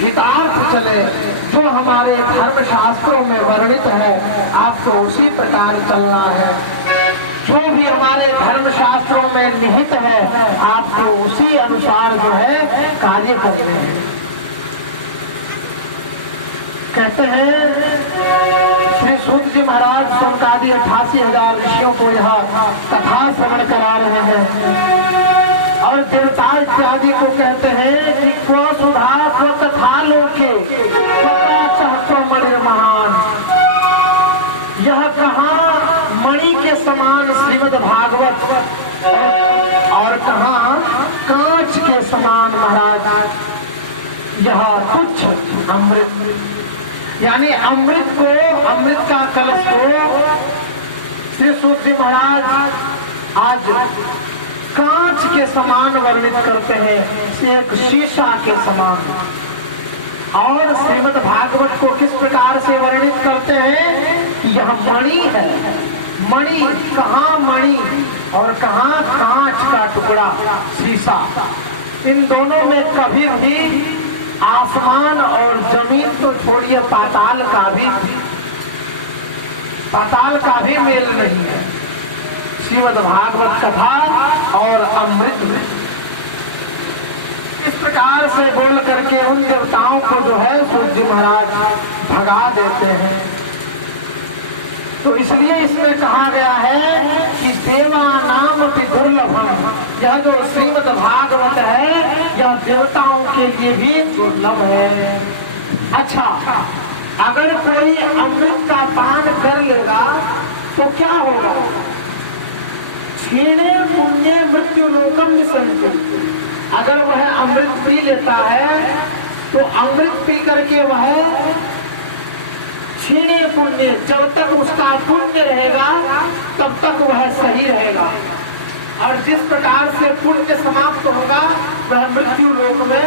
हितार्थ चले, जो हमारे धर्म शास्त्रों में वर्णित है आपको उसी प्रकार चलना है। जो भी हमारे धर्म शास्त्रों में निहित है आपको उसी अनुसार जो है कार्य करने हैं। कहते हैं श्री सूत जी महाराज सनकादि 88,000 ऋषियों को यह कथा श्रवण करा रहे हैं और देवता इत्यादि को कहते हैं कि क्व सुधा क्व कथा लोके मणि महान। यह कहाँ मणि के समान श्रीमद् भागवत और कहाँ कांच के समान महाराज यह तुच्छ अमृत, यानी अमृत को, अमृत का कलश को श्री सूत जी महाराज आज कांच के समान वर्णित करते हैं, एक शीशा के समान। और श्रीमद् भागवत को किस प्रकार से वर्णित करते हैं कि यह मणि है। मणि, कहाँ मणि और कहाँ कांच का टुकड़ा शीशा। इन दोनों में कभी भी आसमान और जमीन तो छोड़िए पाताल का भी मेल नहीं है। श्रीमद् भागवत कथा और अमृत इस प्रकार से बोल करके उन देवताओं को जो है सूत जी महाराज भगा देते हैं। तो इसलिए इसमें कहा गया है कि देवा नाम भी दुर्लभम, यह जो श्रीमद् भागवत है यह देवताओं के लिए भी दुर्लभ है। अच्छा, अगर कोई अमृत का पान कर लेगा तो क्या होगा? क्षीणे पुण्य मृत्यु लोकम विसंति। अगर वह अमृत पी लेता है तो अमृत पी करके वह क्षीणे पुण्य, जब तक उसका पुण्य रहेगा तब तक वह सही रहेगा, और जिस प्रकार से पुण्य समाप्त होगा वह मृत्यु लोक में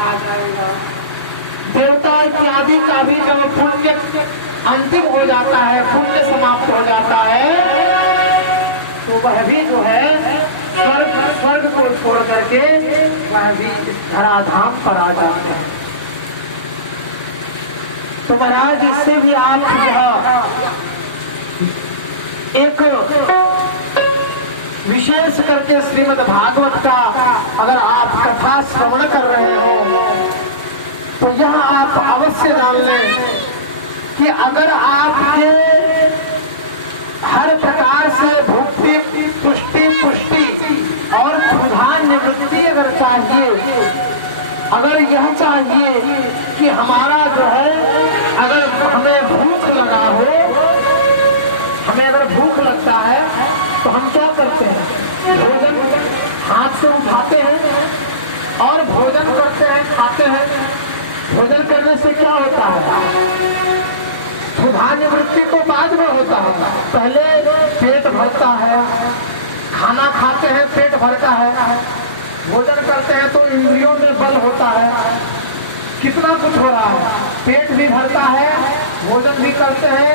आ जाएगा। देवता इत्यादि का भी जब पुण्य अंतिम हो जाता है, पुण्य समाप्त हो जाता है, तो वह भी जो है स्वर्ग को छोड़ करके वह भी धराधाम पर आ जाते हैं। तो महाराज इससे भी आप एक विशेष करके श्रीमद् भागवत का अगर आप कथा श्रवण कर रहे हो तो यह आप अवश्य जान लें कि अगर आपके हर प्रकार से भुक्ति, पुष्टि और क्षुधा निवृत्ति अगर चाहिए, अगर यह चाहिए कि हमारा जो है, अगर हमें भूख लगा हो, हमें अगर भूख लगता है तो हम क्या करते हैं? भोजन हाथ से उठाते हैं और भोजन करते हैं, खाते हैं। भोजन करने से क्या होता है? क्षुधा निवृत्ति तो बाद में होता है, पहले पेट भरता है, खाना खाते हैं पेट भरता है, भोजन करते हैं तो इंद्रियों में बल होता है, कितना कुछ हो रहा है, पेट भी भरता है, भोजन भी करते हैं,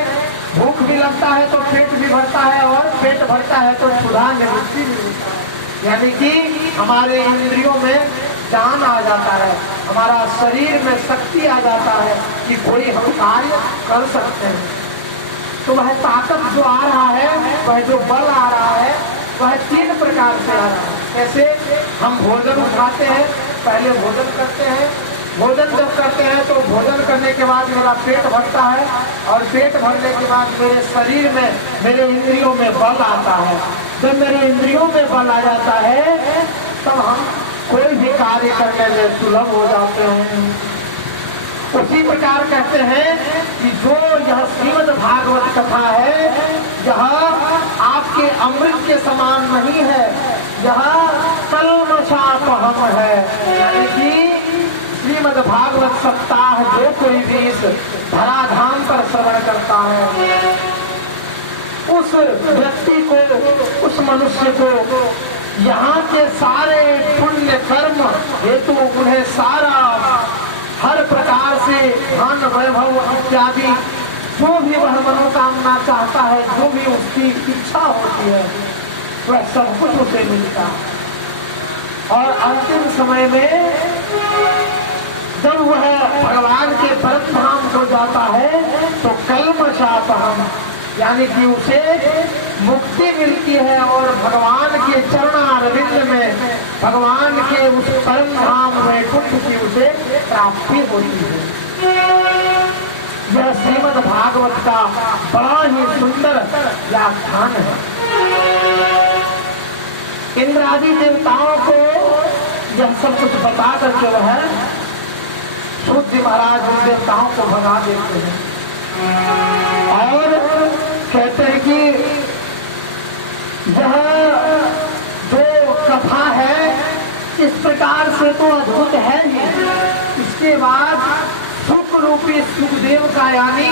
भूख भी लगता है तो पेट भी भरता है, और पेट भरता है तो क्षुधा निवृत्ति भी होता है। यानी कि हमारे इंद्रियों में जान आ जाता है, हमारा शरीर में शक्ति आ जाता है कि कोई हम कार्य कर सकते हैं। तो वह ताकत जो आ रहा है, वह जो बल आ रहा है, वह 3 प्रकार से आ रहा है। कैसे? हम भोजन उठाते हैं, पहले भोजन करते हैं, भोजन जब करते हैं तो भोजन करने के बाद मेरा पेट भरता है, और पेट भरने के बाद मेरे शरीर में, मेरे इंद्रियों में बल आता है। जब मेरे इंद्रियों में बल आ जाता है तब हम कोई भी कार्य करने में सुलभ हो जाते हैं। उसी प्रकार कहते हैं कि जो यह श्रीमद् भागवत कथा है, यह आपके अमृत के समान नहीं है, यह कल्मषापहम है। यानी कि श्रीमद् भागवत सप्ताह जो कोई भी इस धराधाम पर श्रवण करता है, उस व्यक्ति को, उस मनुष्य को यहाँ के सारे पुण्य कर्म हेतु उन्हें सारा हर प्रकार से धन वैभव इत्यादि जो भी वह मनोकामना चाहता है, जो भी उसकी इच्छा होती है, वह सब कुछ उसे मिलता है। और अंतिम समय में जब वह यानी कि उसे मुक्ति मिलती है और भगवान के चरणारविंद में भगवान के उस परम धाम वैकुंठ की उसे प्राप्ति होती है। यह श्रीमद् भागवत का बड़ा ही सुंदर व्याख्यान है। इंद्रादि देवताओं को यह सब कुछ बता करके वह सूत जी महाराज उन देवताओं को भगा देते हैं और कहते हैं कि यह जो कथा है इस प्रकार से तो अद्भुत है ही। इसके बाद सुख रूपी सुखदेव का यानी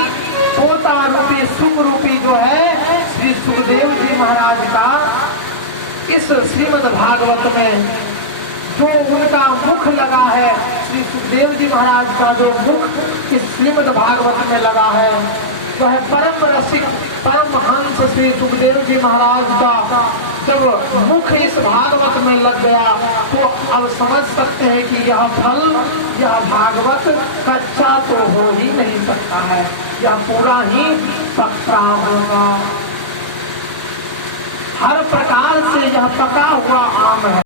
पोता रूपी सुख रूपी जो है श्री सुखदेव जी महाराज का इस श्रीमद् भागवत में जो उनका मुख लगा है, श्री सुखदेव जी महाराज का जो मुख इस श्रीमद् भागवत में लगा है वह परम रसिक परम हंस श्री सुखदेव जी महाराज का जब मुख इस भागवत में लग गया तो अब समझ सकते हैं कि यह फल यह भागवत कच्चा तो हो ही नहीं सकता है, यह पूरा ही पक्का होगा। हर प्रकार से यह पका हुआ आम है।